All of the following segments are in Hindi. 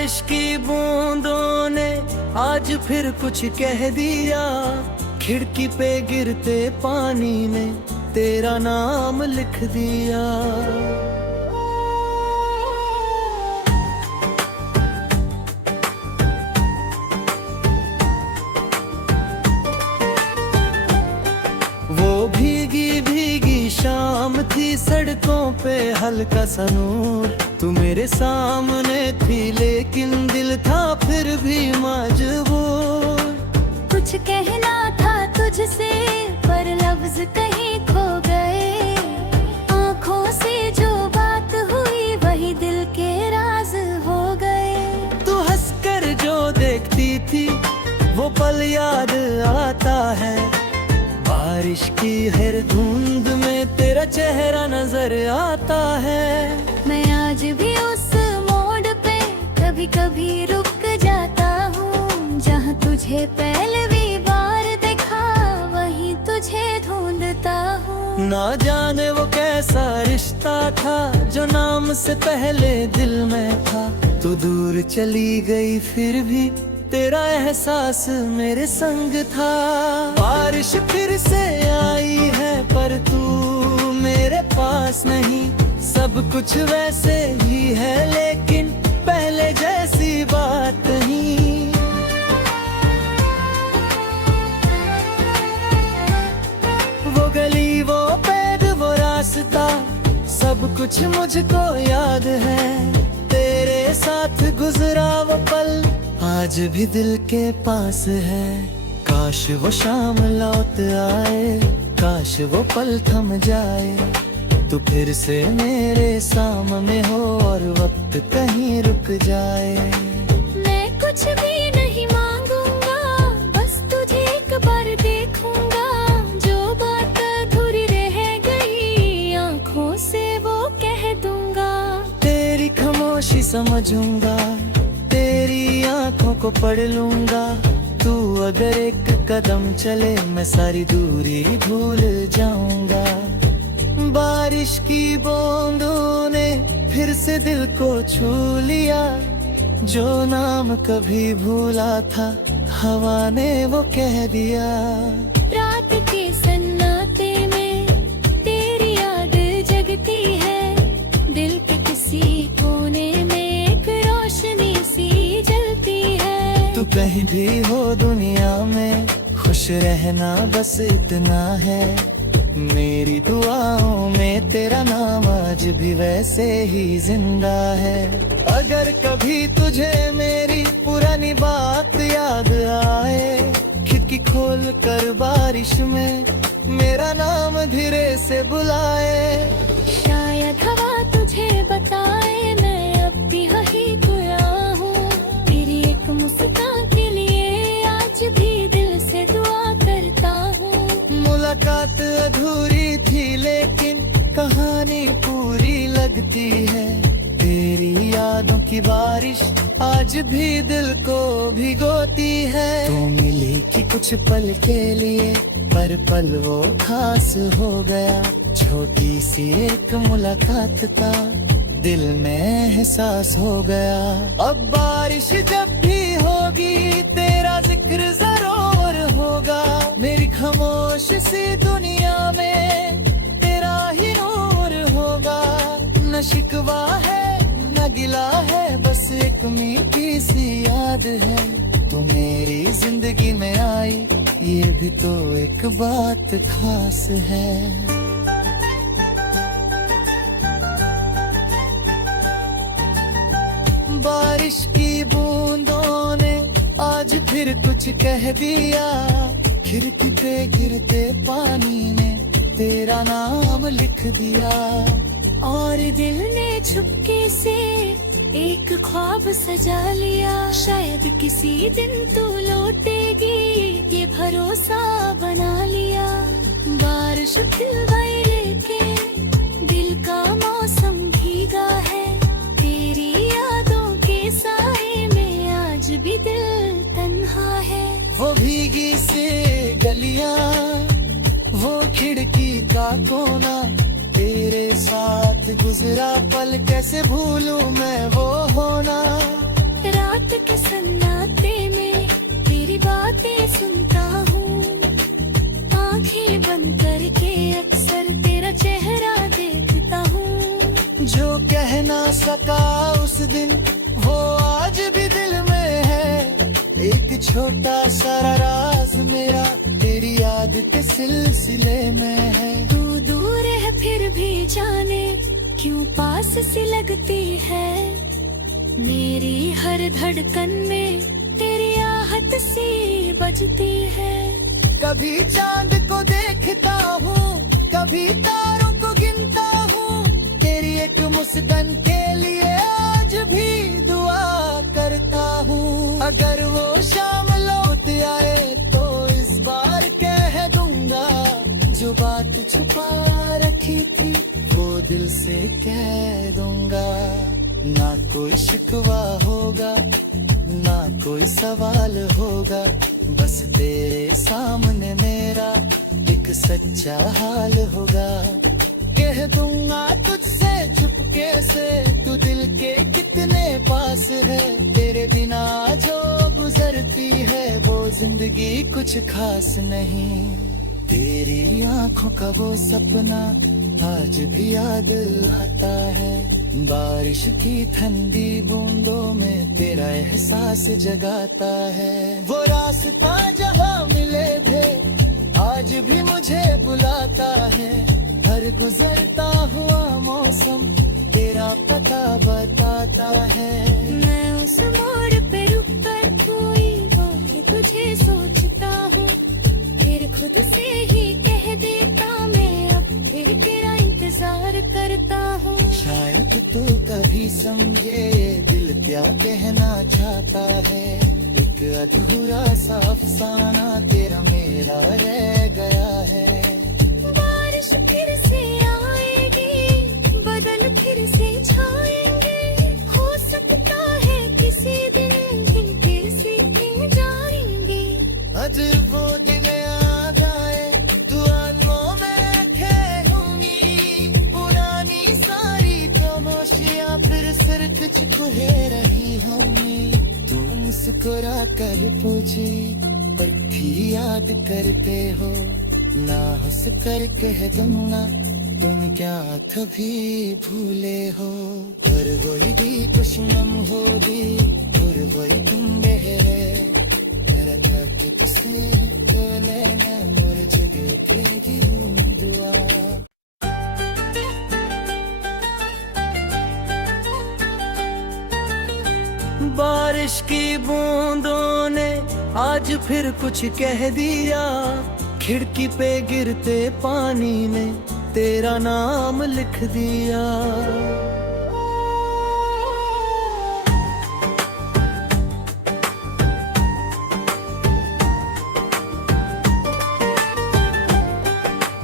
बारिश की बूंदों ने आज फिर कुछ कह दिया, खिड़की पे गिरते पानी ने तेरा नाम लिख दिया। वो भीगी भीगी शाम थी, सड़कों पे हल्का सा नूर, तू मेरे सामने थी लेकिन दिल था फिर भी मजबूर। कुछ कहना था तुझसे पर लफ्ज कहीं खो गए, आँखों से जो बात हुई वही दिल के राज हो गए। तू हंसकर जो देखती थी वो पल याद आता है, बारिश की हर धुंध में तेरा चेहरा नजर आता है। मैं आज भी उस मोड़ पे कभी कभी रुक जाता हूँ, जहाँ तुझे पहली बार देखा वहीं तुझे ढूंढता हूँ। ना जाने वो कैसा रिश्ता था जो नाम से पहले दिल में था, तू दूर चली गई फिर भी तेरा एहसास मेरे संग था। बारिश फिर से आई है पर तू मेरे पास नहीं, सब कुछ वैसे ही है लेकिन पहले जैसी बात नहीं। वो गली वो पेड़ वो रास्ता सब कुछ मुझको याद है, तेरे साथ गुजरा वो पल आज भी दिल के पास है। काश वो शाम लौट आए, काश वो पल थम जाए, तू फिर से मेरे सामने हो और वक्त कहीं रुक जाए। मैं कुछ भी नहीं मांगूंगा, बस तुझे एक बार देखूंगा, जो बात अधूरी रह गई आँखों से वो कह दूंगा। तेरी खामोशी समझूंगा, तेरी आँखों को पढ़ लूंगा, तू अगर एक कदम चले मैं सारी दूरी भूल जाऊंगा। बारिश की बूंदों ने फिर से दिल को छू लिया, जो नाम कभी भूला था हवा ने वो कह दिया। रात के सन्नाटे में तेरी याद जगती है, दिल के किसी कोने में एक रोशनी सी जलती है। तू कहीं भी हो दुनिया में खुश रहना बस इतना है, मेरी दुआओं में तेरा नाम आज भी वैसे ही जिंदा है। अगर कभी तुझे मेरी पुरानी बात याद आए, खिड़की खोल कर बारिश में मेरा नाम धीरे से बुलाए। शायद हवा तुझे बताए मैं अब भी वही खोया हूँ, तेरी एक मुस्कान के लिए आज भी दिल से दुआ करता हूँ। मुलाकात अधूरी थी लेकिन कहानी पूरी लगती है, तेरी यादों की बारिश आज भी दिल को भिगोती है। तू मिली कि कुछ पल के लिए पर पल वो खास हो गया, छोटी सी एक मुलाकात का दिल में एहसास हो गया। अब बारिश जब भी होगी तेरा जिक्र जरूर होगा, मेरी खामोश सी दुनिया में तेरा ही नूर होगा। न शिकवा है न गिला है, बस एक मीठी सी याद है, तू मेरी जिंदगी में आई ये भी तो एक बात खास है। बारिश की बूंदों ने आज फिर कुछ कह दिया, खिड़की पे गिरते पानी ने तेरा नाम लिख दिया। और दिल ने चुपके से एक ख्वाब सजा लिया, शायद किसी दिन तू लौटेगी ये भरोसा बना लिया। बारिश खिलवाए लेके दिल का मौसम भीगा है, तेरी यादों के साए में आज भी दिल तन्हा है। वो भीगी से गलियां वो खिड़की का कोना, तेरे साथ गुजरा पल कैसे भूलूं मैं वो होना। रात के सन्नाटे में तेरी बातें सुनता हूँ, आंखें बंद करके अक्सर तेरा चेहरा देखता हूँ। जो कह ना सका उस दिन वो आज भी दिल में है, एक छोटा सा राज मेरा तेरी याद के सिलसिले में है। तू दूर है फिर भी जाने क्यों पास सी लगती है, मेरी हर धड़कन में तेरी आहट सी बजती है। कभी चांद को देखता हूँ, कभी तारों को गिनता हूँ, तेरी एक मुस्कान के लिए आज भी दुआ करता हूँ। अगर वो शाम लौट आए तो इस बार कह दूंगा, जो बात छुपा रखी थी वो दिल से कह दूंगा। ना कोई शिकवा होगा, ना कोई सवाल होगा, बस तेरे सामने मेरा एक सच्चा हाल होगा। कह दूंगा तुझसे चुपके से, तू दिल के कितने पास है, तेरे बिना जो गुजरती है वो जिंदगी कुछ खास नहीं। तेरी आंखों का वो सपना आज भी याद आता है, बारिश की ठंडी बूंदों में तेरा एहसास जगाता है। वो रास्ता जहाँ मिले थे आज भी मुझे बुलाता है, हर गुजरता हुआ मौसम तेरा पता बताता है। मैं उस मोड़ पे रुक कर कोई बात तुझे सोचता हूँ, फिर खुद से ही कह देता मैं अब फिर तेरा इंतजार करता हूँ। शायद तू कभी समझे ये दिल क्या कहना चाहता है, एक अधूरा सा अफसाना तेरा मेरा रह गया है। बारिश फिर से आएगी, बदल फिर से छाएंगे, हो सकता है किसी दिन दिन फिर से मिल जाएंगे। आज वो दिन आ जाए, दुआओं में खेलूंगी, पुरानी सारी खामोशियां फिर सिर कुछ खुले रही होंगी। तू मुस्कुरा कर पूछी पर भी याद करते हो, ना हंस कर कह दूंगा तुम क्या कभी भूले हो। और वही दी खुशियम होगी और वही तुम बहरे, मेरा क्या तुझसे कहने में और जगह लेगी दुआ। बारिश की बूंदों ने आज फिर कुछ कह दिया, खिड़की पे गिरते पानी ने तेरा नाम लिख दिया।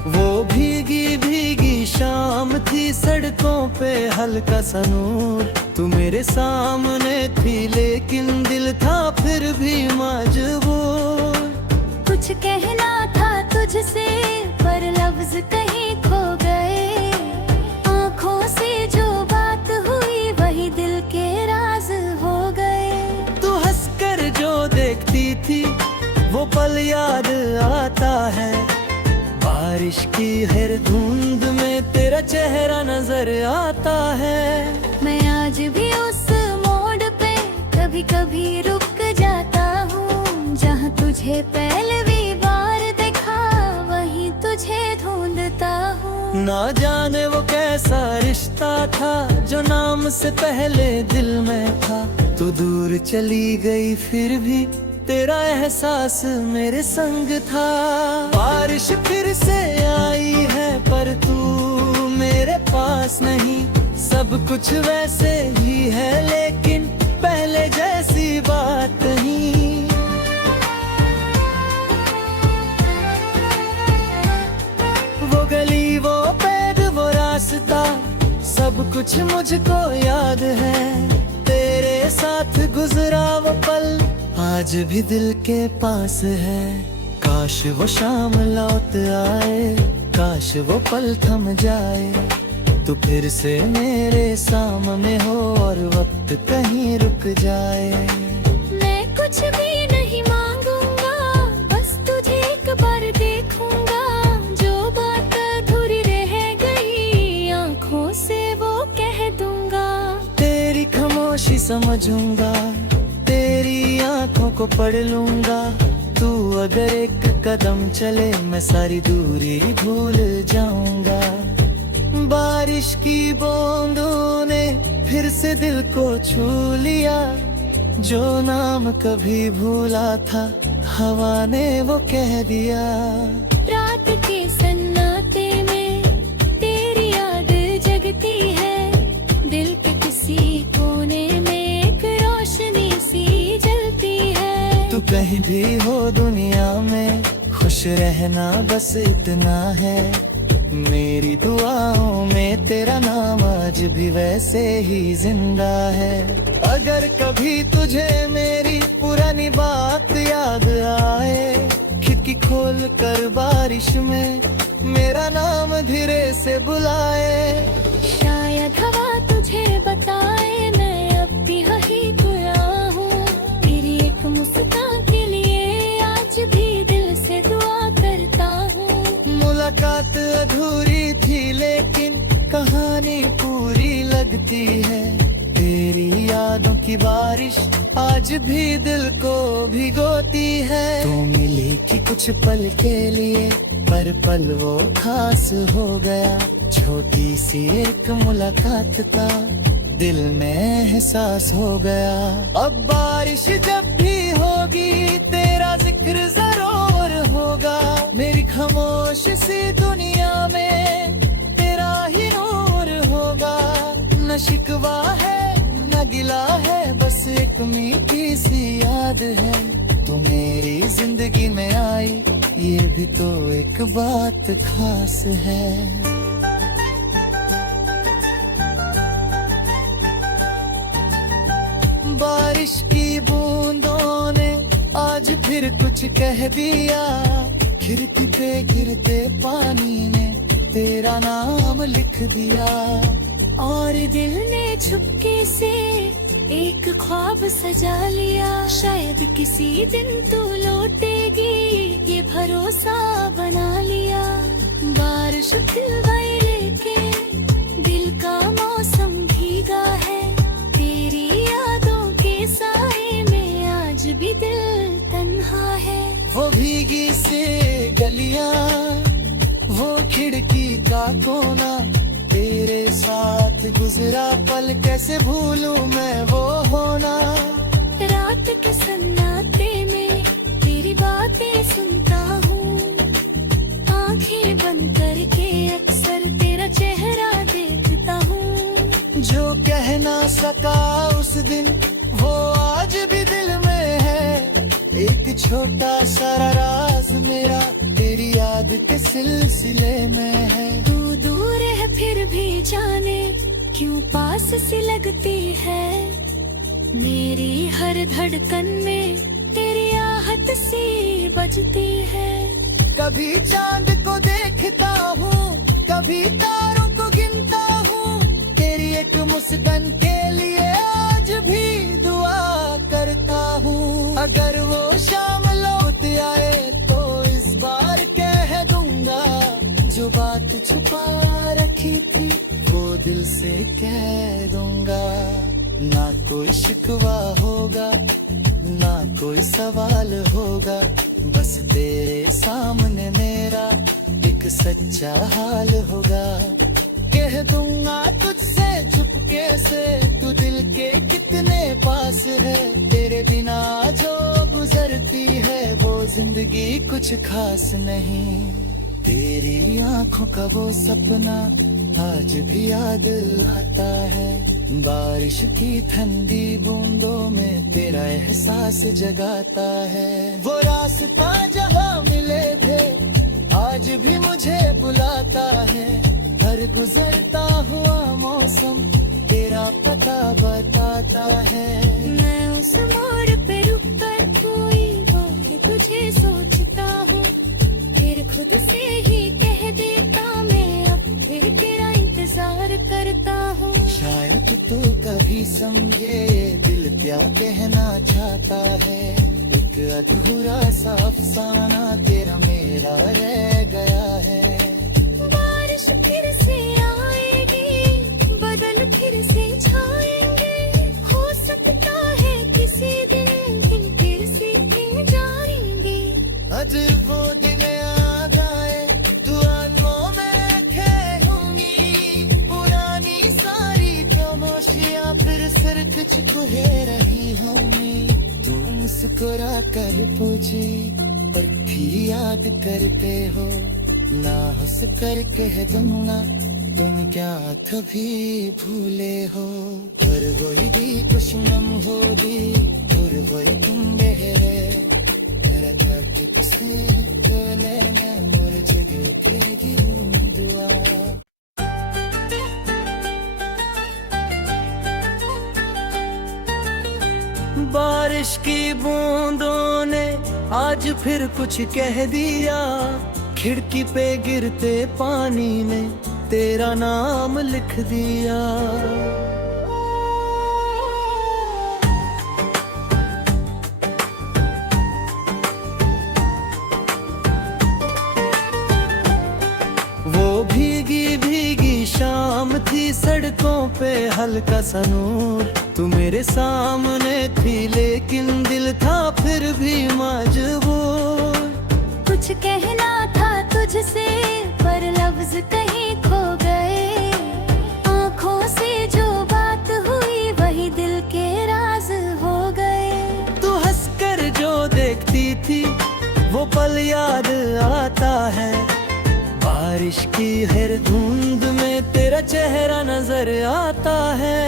वो भीगी भीगी शाम थी, सड़कों पे हल्का सा नूर, तू मेरे सामने थी लेकिन दिल था फिर भी मजबूर। कुछ कहना था तुझसे पर लफ्ज कहीं खो गए, आँखों से जो बात हुई वही दिल के राज हो गए। तू हंसकर जो देखती थी वो पल याद आता है, बारिश की हर धुंध में तेरा चेहरा नजर आता है। मैं आज भी उस मोड़ पे कभी कभी रुक जाता हूँ, जहाँ तुझे पहली बार देखा वहीं तुझे ढूंढता हूँ। ना जाने वो कैसा रिश्ता था जो नाम से पहले दिल में था, तू दूर चली गई फिर भी तेरा एहसास मेरे संग था। बारिश फिर से आई है पर तू मेरे पास नहीं, सब कुछ वैसे ही है लेकिन पहले जैसी बात नहीं। वो गली वो पेड़ वो रास्ता सब कुछ मुझको याद है, तेरे साथ गुजरा वो पल आज भी दिल के पास है। काश वो शाम लौट आए, काश वो पल थम जाए, तू फिर से मेरे सामने हो और वक्त कहीं रुक जाए। मैं कुछ भी नहीं मांगूंगा, बस तुझे एक बार देखूंगा। जो बात अधूरी रह गई आंखों से वो कह दूंगा। तेरी खामोशी समझूंगा, तेरी आंखों को पढ़ लूंगा। तू अगर एक कदम चले मैं सारी दूरी भूल जाऊंगा। बारिश की बूंदों ने फिर से दिल को छू लिया। जो नाम कभी भूला था हवा ने वो कह दिया। रात के सन्नाटे में तेरी याद जगती है। दिल के किसी कोने में एक रोशनी सी जलती है। तू कहीं भी हो दुनिया में खुश रहना बस इतना है। मेरी दुआओं में तेरा नाम आज भी वैसे ही जिंदा है। अगर कभी तुझे मेरी पुरानी बात याद आए, खिड़की खोल कर बारिश में मेरा नाम धीरे से बुलाए। शायद हवा तुझे बताए मैं अब भी वही खोया हूँ। तेरी एक मुस्कान के लिए आज भी दिल से दुआ करता हूँ। मुलाकात अधूरी थी लेकिन कहानी पूरी लगती है। तेरी यादों की बारिश आज भी दिल को भिगोती है। तू मिली कि कुछ पल के लिए पर पल वो खास हो गया। छोटी सी एक मुलाकात का दिल में एहसास हो गया। अब बारिश जब भी होगी तेरा जिक्र जरूर होगा। मेरी खामोश सी दुनिया में तेरा ही नूर होगा। न शिकवा है न गिला है, बस एक मीठी सी याद है। तो मेरी जिंदगी में आई ये भी तो एक बात खास है। बारिश की बूंदों ने आज फिर कुछ कह दिया। खिड़की पे गिरते पानी ने तेरा नाम लिख दिया। और दिल ने छुपके से एक ख्वाब सजा लिया। शायद किसी दिन तू लौटेगी ये भरोसा बना लिया। बारिश खिलवाए लेके दिल का मौसम भीगा है। तेरी यादों के साए में आज भी दिल तन्हा है। वो भीगी से गलियां, वो खिड़की का कोना, तेरे साथ गुजरा पल कैसे भूलूं मैं वो होना। रात के सन्नाटे में तेरी बातें सुनता हूँ। आंखें बंद करके अक्सर तेरा चेहरा देखता हूँ। जो कह ना सका उस दिन वो आज भी दिल में है। एक छोटा सा राज मेरा तेरी याद के सिलसिले में है। तू दूर है फिर भी जाने क्यों पास सी लगती है। मेरी हर धड़कन में तेरी आहट सी बजती है। कभी चांद को देखता हूँ, कभी तारों को गिनता हूँ। तेरी एक मुस्कान के लिए आज भी दुआ करता हूँ। अगर वो शाम लौट आए तो इस बार कह दूंगा जो बात छुपा रखी थी वो दिल से कह दूंगा। ना कोई शिकवा होगा ना कोई सवाल होगा, बस तेरे सामने मेरा एक सच्चा हाल होगा। कह दूंगा तुझसे चुपके से तू दिल के कितने पास है। तेरे बिना जो गुजरती है वो जिंदगी कुछ खास नहीं। तेरी आंखों का वो सपना आज भी याद आता है। बारिश की ठंडी बूंदों में तेरा एहसास जगाता है। वो रास्ता जहाँ मिले थे आज भी मुझे बुलाता है। हर गुजरता हुआ मौसम तेरा पता बताता है। मैं उस मोड़ पे रुक कर कोई बात तुझे सोचता हूँ। फिर खुद से ही कह देता मैं अब फिर तेरा इंतजार प्यार करता हूँ। शायद तू कभी समझे ये दिल क्या कहना चाहता है। एक अधूरा सा अफसाना तेरा मेरा रह गया है। बारिश फिर से आएगी, बादल फिर से छाएंगे, हो सकता है किसी दिन फिर से मिल जाएंगे। आज वो दिन आ जाए, दुआओं में खेलूंगी पुरानी सारी खामोशियां फिर सिर कुछ कह रही होंगी। तू मुस्कुरा कर पूछी पर भी याद करते हो, ना हंस कर कह दूंगा तुम क्या कभी भूले हो। पर वही दी खुशनम होगी और वही तुम बहरे मेरा दर्द तुझसे लेना और जगह लेगी दुआ। बारिश की बूंदों ने आज फिर कुछ कह दिया, खिड़की पे गिरते पानी ने तेरा नाम लिख दिया। वो भीगी भीगी शाम थी, सड़कों पे हल्का सा नूर, तू मेरे सामने थी लेकिन दिल था फिर भी मजबूर। कुछ कहना था तुझसे पर लफ्ज कहीं खो गए, आँखों से जो बात हुई वही दिल के राज हो गए। तू हंसकर जो देखती थी वो पल याद आता है, बारिश की हर धुंध में तेरा चेहरा नजर आता है।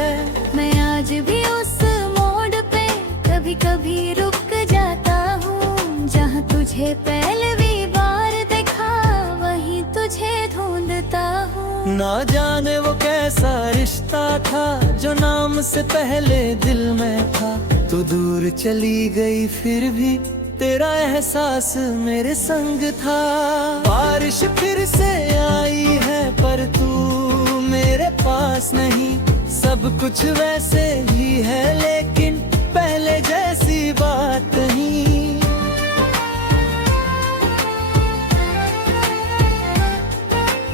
मैं आज भी उस मोड़ पे कभी कभी रुक जाता हूँ, जहाँ तुझे पहली बार देखा वहीं तुझे ढूंढता हूँ। ना जाने वो कैसा रिश्ता था जो नाम से पहले दिल में था। तू दूर चली गई फिर भी तेरा एहसास मेरे संग था। बारिश फिर से आई है पर तू मेरे पास नहीं, सब कुछ वैसे ही है लेकिन पहले जैसी बात नहीं।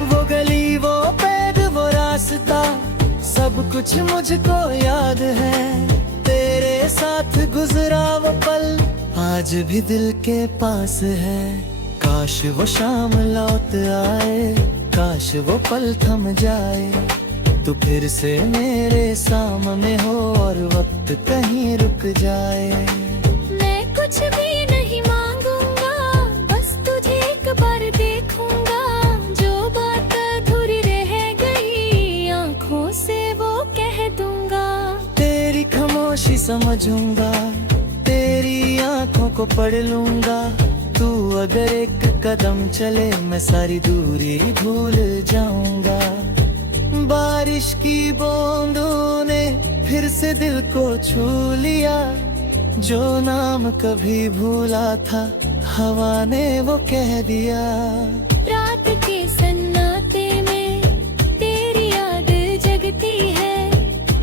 वो गली वो पेड़ वो रास्ता सब कुछ मुझको याद है, तेरे साथ गुजरा वो पल आज भी दिल के पास है। काश वो शाम लौट आए, काश वो पल थम जाए, तू फिर से मेरे सामने हो और वक्त कहीं रुक जाए। मैं कुछ भी नहीं मांगूंगा, बस तुझे एक बार देखूंगा, जो बात अधूरी रह गई आँखों से वो कह दूंगा। तेरी खामोशी समझूंगा, तेरी आँखों को पढ़ लूंगा, तू अगर एक कदम चले मैं सारी दूरी भूल जाऊंगा। बारिश की बूंदों ने फिर से दिल को छू लिया, जो नाम कभी भूला था हवा ने वो कह दिया। रात के सन्नाटे में तेरी याद जगती है,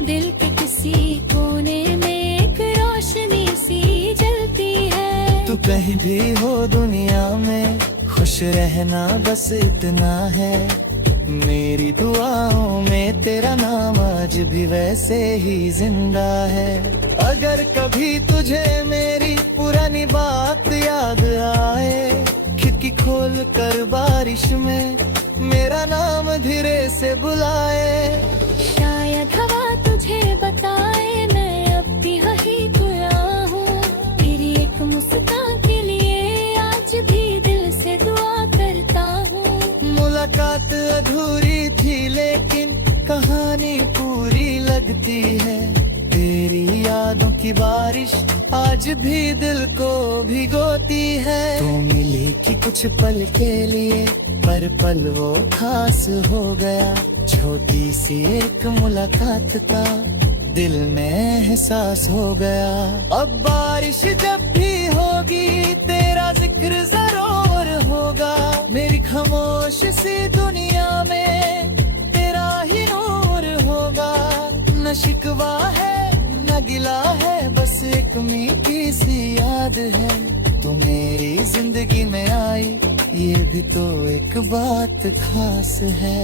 दिल के किसी कोने में एक रोशनी सी जलती है। तू कहीं भी हो दुनिया में खुश रहना बस इतना है, मेरी दुआओं में तेरा नाम आज भी वैसे ही जिंदा है। अगर कभी तुझे मेरी पुरानी बात याद आए, खिड़की खोल कर बारिश में मेरा नाम धीरे से बुलाए। शायद हवा तुझे बताए मैं अब भी वही तुया हूँ, तेरी एक मुस्कान के लिए आज भी दिल से दुआ करता हूँ। मुलाकात अधूरी थी लेकिन कहानी पूरी लगती है, तेरी यादों की बारिश आज भी दिल को भिगोती है। तू मिली कि कुछ पल के लिए पर पल वो खास हो गया, छोटी सी एक मुलाकात का दिल में एहसास हो गया। अब बारिश जब भी होगी तेरा जिक्र जरूर होगा, मेरी खामोश सी दुनिया में तेरा ही नूर शिकवा है न गिला है, बस एक मीठी सी याद है। तू मेरी जिंदगी में आई, ये भी तो एक बात खास है।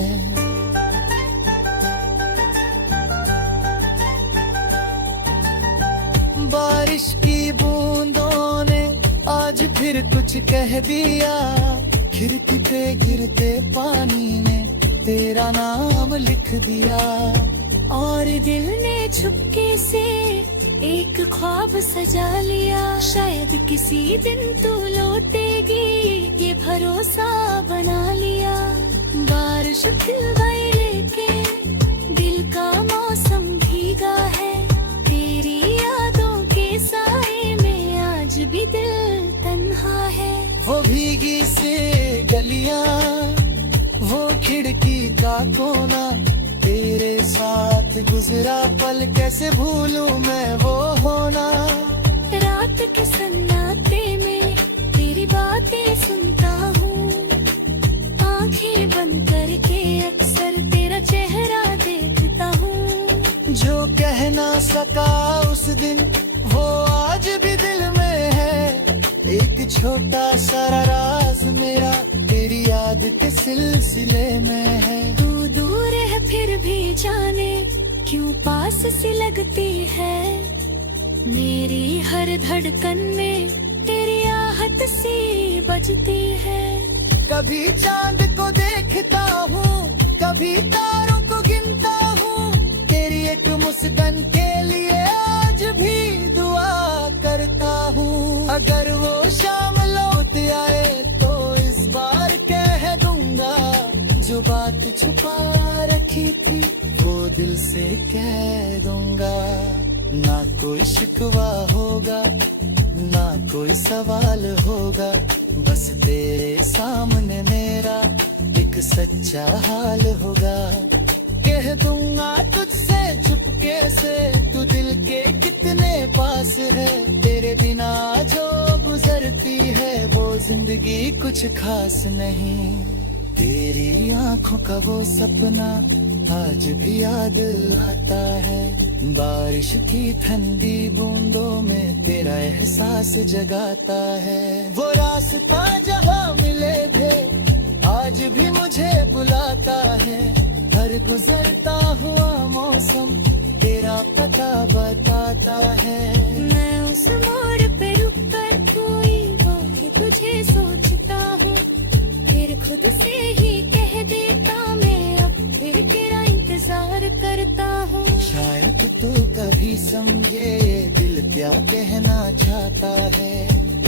बारिश की बूंदों ने आज फिर कुछ कह दिया, खिड़की पे गिरते पानी ने तेरा नाम लिख दिया। और दिल ने चुपके से एक ख्वाब सजा लिया, शायद किसी दिन तू लौटेगी, ये भरोसा बना लिया। बारिश फिर गई लेके दिल का मौसम भीगा है, तेरी यादों के साए में आज भी दिल तन्हा है। वो भीगी से गलियां, वो खिड़की का कोना, तेरे साथ गुजरा पल कैसे भूलूं मैं वो होना। रात के सन्नाटे में तेरी बातें सुनता हूँ, आंखें बंद करके अक्सर तेरा चेहरा देखता हूँ। जो कह ना सका उस दिन वो आज भी दिल में है, एक छोटा सा राज मेरा तेरी याद के सिलसिले में है। तू दूर है फिर भी जाने क्यों पास सी लगती है, मेरी हर धड़कन में तेरी आहट सी बजती है। कभी चांद को देखता हूँ, कभी तारों को गिनता हूँ, तेरी एक मुस्कान के लिए आज भी दुआ करता हूँ। अगर वो शाम लौट आए तो इस बार कह दूंगा, जो बात छुपा रखी थी वो दिल से कह दूंगा। ना कोई शिकवा होगा, ना कोई सवाल होगा, बस तेरे सामने मेरा एक सच्चा हाल होगा। कह दूंगा तुझसे चुपके से, तू दिल के कितने पास है, तेरे बिना जो गुजरती है वो जिंदगी कुछ खास नहीं। तेरी आंखों का वो सपना आज भी याद आता है, बारिश की ठंडी बूंदों में तेरा एहसास जगाता है। वो रास्ता जहाँ मिले थे आज भी मुझे बुलाता है, हर गुजरता हुआ मौसम तेरा पता बताता है। मैं उस मोड़ पे रुक कर कोई बात तुझे सोचता हूँ, फिर खुद से ही कह देता मैं अब फिर तेरा इंतजार करता हूँ। शायद तू कभी समझे ये दिल क्या कहना चाहता है,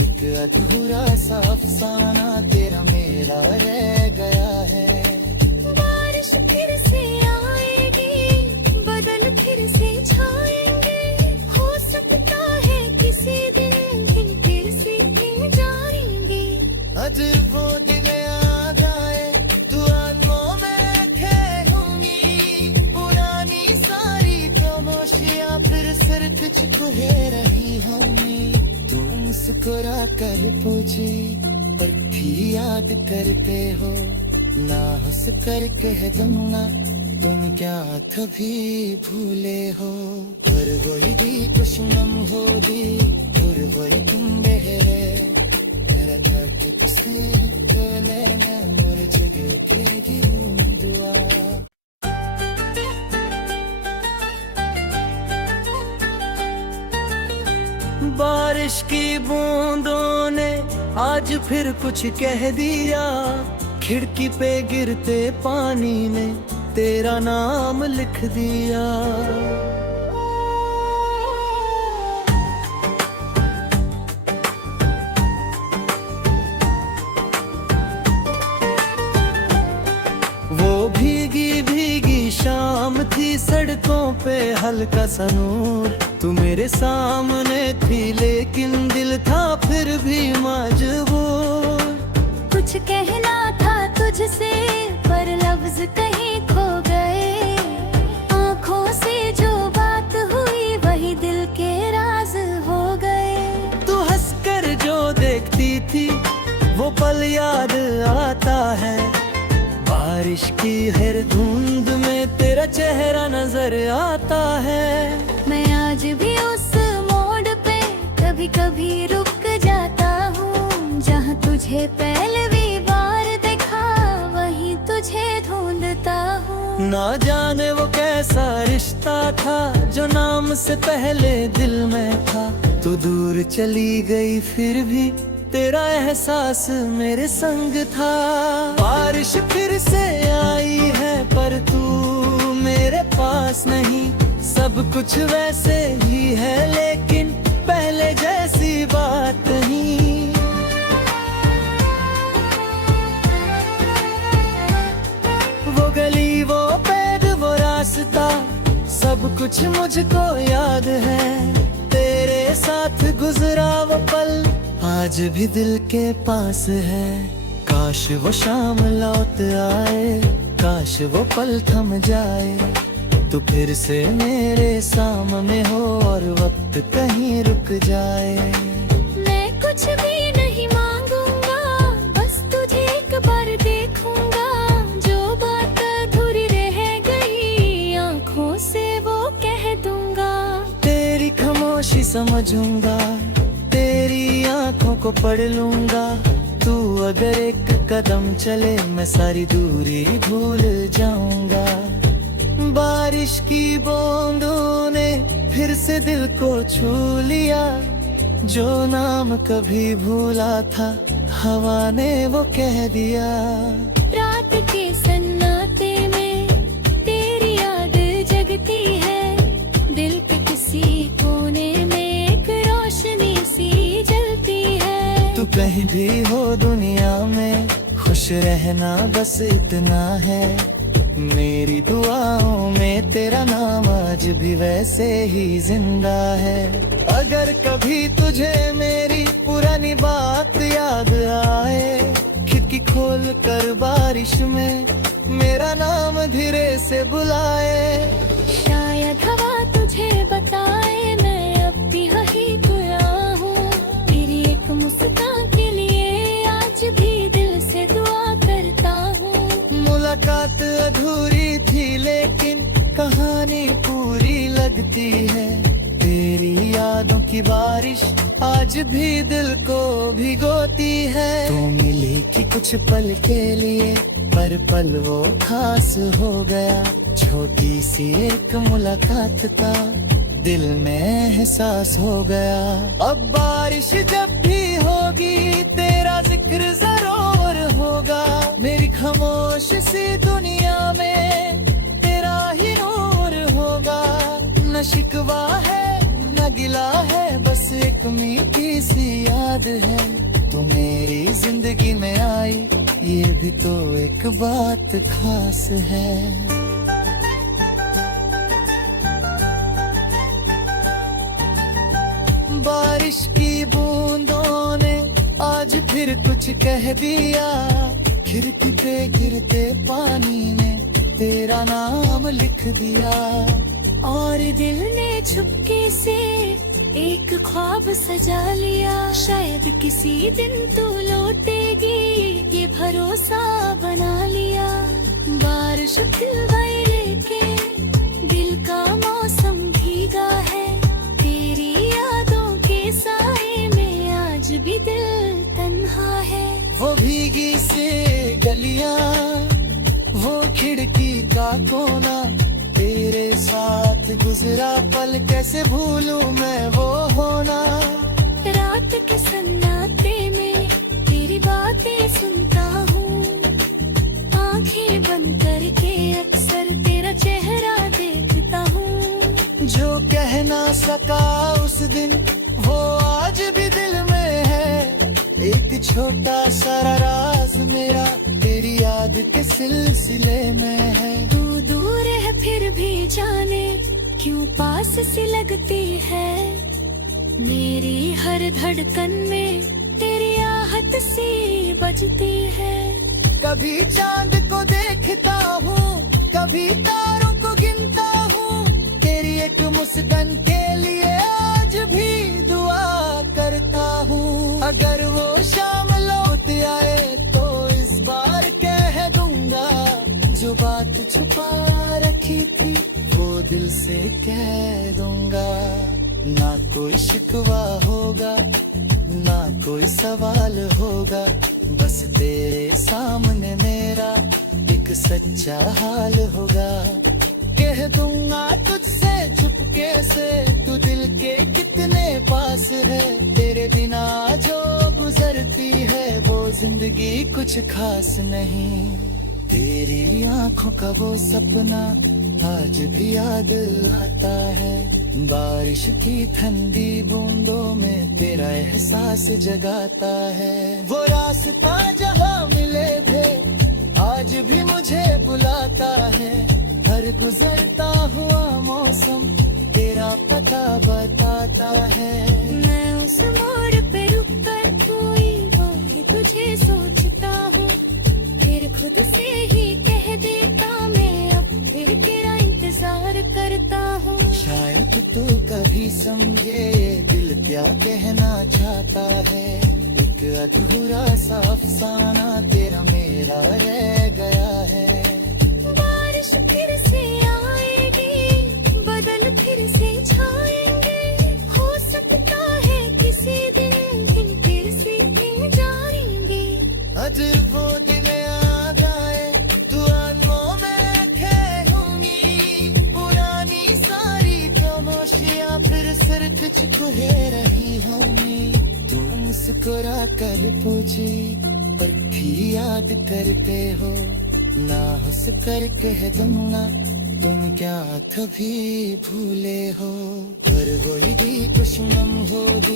एक अधूरा सा अफसाना तेरा मेरा रह गया है। बारिश फिर से आएगी, बदल फिर से छाएंगे, हो सकता है किसी दिन फिर से जाएंगे। आज वो दिन आ जाए, दुआओं में खेलूंगी, पुरानी सारी खामोशियां फिर सिर तुझको ले रही होंगी। तू मुस्कुरा कर पूछी पर भी याद करते हो, ना हंस कर कह दूंगा तुम क्या कभी भूले हो। और वही दी खुशनम होगी और वही तुम बहरे, मेरा काट तुझसे लेना और जगह की दुआ। बारिश की बूंदों ने आज फिर कुछ कह दिया, खिड़की पे गिरते पानी ने तेरा नाम लिख दिया। वो भीगी भीगी शाम थी, सड़कों पे हल्का सा नूर, तू मेरे सामने थी लेकिन दिल था फिर भी मजबूर। कुछ कहना था तुझसे पर लफ्ज कहीं खो गए, आँखों से जो बात हुई वही दिल के राज हो गए। तू हंसकर जो देखती थी वो पल याद आता है, बारिश की हर धुंध में तेरा चेहरा नजर आता है। मैं आज भी उस मोड़ पे कभी कभी रुक जाता हूँ, जहाँ तुझे पहली बार देखा वहीं तुझे ढूंढता हूँ। ना जाने वो कैसा रिश्ता था जो नाम से पहले दिल में था। तू दूर चली गई फिर भी तेरा एहसास मेरे संग था। बारिश फिर से आई है पर तू मेरे पास नहीं। सब कुछ वैसे ही है लेकिन पहले जैसी बात नहीं। वो गली वो पेड़ वो रास्ता सब कुछ मुझको याद है। तेरे साथ गुजरा वो पल आज भी दिल के पास है। काश वो शाम लौट आए, काश वो पल थम जाए। तू फिर से मेरे सामने हो और वक्त कहीं रुक जाए। मैं कुछ भी नहीं मांगूंगा, बस तुझे एक बार देखूंगा। जो बात अधूरी रह गई आँखों से वो कह दूंगा। तेरी खामोशी समझूंगा, तेरी आँखों को पढ़ लूंगा। तू अगर एक कदम चले मैं सारी दूरी भूल जाऊंगा। बारिश की बूंदों ने फिर से दिल को छू लिया। जो नाम कभी भूला था हवा ने वो कह दिया। रात के सन्नाटे में तेरी याद जगती है। दिल के किसी कोने में एक रोशनी सी जलती है। तू कहीं भी हो दुनिया में खुश रहना बस इतना है। मेरी दुआओं में तेरा नाम आज भी वैसे ही जिंदा है। अगर कभी तुझे मेरी पुरानी बात याद आए, खिड़की खोल कर बारिश में मेरा नाम धीरे से बुलाए। शायद हवा तुझे बताए मैं अब भी वही तुया हूँ। तेरी एक मुस्कान के लिए आज भी दिल से दुआ करता हूँ। मुलाकात अधूरी थी लेकिन कहानी पूरी लगती है। तेरी यादों की बारिश आज भी दिल को भिगोती है। तू मिली कि कुछ पल के लिए पर पल वो खास हो गया। छोटी सी एक मुलाकात का दिल में एहसास हो गया। अब बारिश जब भी होगी तेरा जिक्र जरूर होगा। मेरी खामोश सी दुनिया में तेरा ही नूर होगा। न शिकवा है न गिला है बस एक मीठी सी याद है। तू मेरी जिंदगी में आई ये भी तो एक बात खास है। बारिश की बूंदों ने आज फिर कुछ कह दिया। खिड़की पे गिरते पानी ने तेरा नाम लिख दिया। और दिल ने चुपके से एक ख्वाब सजा लिया। शायद किसी दिन तू लौटेगी ये भरोसा बना लिया। बारिश खिल गई लेकिन दिल का मौसम भीगा है। तेरी यादों के साए में आज भी दिल तन्हा है। वो भीगी से गलियां वो खिड़की का कोना तेरे साथ गुजरा पल कैसे भूलूं मैं वो होना। रात के सन्नाटे में तेरी बातें सुनता हूँ। आंखें बंद करके अक्सर तेरा चेहरा देखता हूँ। जो कह ना सका उस दिन वो आज भी दिल में है। एक छोटा सा राज मेरा तेरी याद के सिलसिले में है। तू दूर है फिर भी जाने क्यों पास सी लगती है। मेरी हर धड़कन में तेरी आहट सी बजती है। कभी चांद को देखता हूँ कभी तारों को गिनता हूँ। तेरी एक मुस्कान के लिए आज भी दुआ करता हूँ। अगर वो शाम लौट आए तो इस बार कह दूंगा जो बात छुपा रखी थी वो दिल से कह दूंगा। ना कोई शिकवा होगा ना कोई सवाल होगा, बस तेरे सामने मेरा एक सच्चा हाल होगा। कह दूंगा तुझसे चुपके से तू दिल के कितने पास है, तेरे बिना जो गुजरती है वो जिंदगी कुछ खास नहीं। तेरी आंखों का वो सपना आज भी याद आता है, बारिश की ठंडी बूंदों में तेरा एहसास जगाता है। वो रास्ता जहाँ मिले थे आज भी मुझे बुलाता है, हर गुजरता हुआ मौसम तेरा पता बताता है। मैं उस मोड़ पे रुक कर कोई बात तुझे सोचता हूँ, फिर खुद से ही कह देता मैं अब फिर तेरा इंतजार करता हूँ। शायद तू कभी समझे ये दिल क्या कहना चाहता है, एक अधूरा सा अफसाना तेरा मेरा रह गया है। बारिश फिर से आएगी बादल फिर से छाएंगे, हो सकता है किसी दिन फिर से मिल जाएंगे। आज वो दिन आ जाए दुआओं में खेलूंगी, पुरानी सारी खामोशियां फिर सिर तुझको ले रही होंगी। तुम मुस्कुरा कर पूछी पर भी याद करते हो, ना हंस कर कह दूंगा तुम क्या कभी भूले हो। पर वही भी खुशनम होगी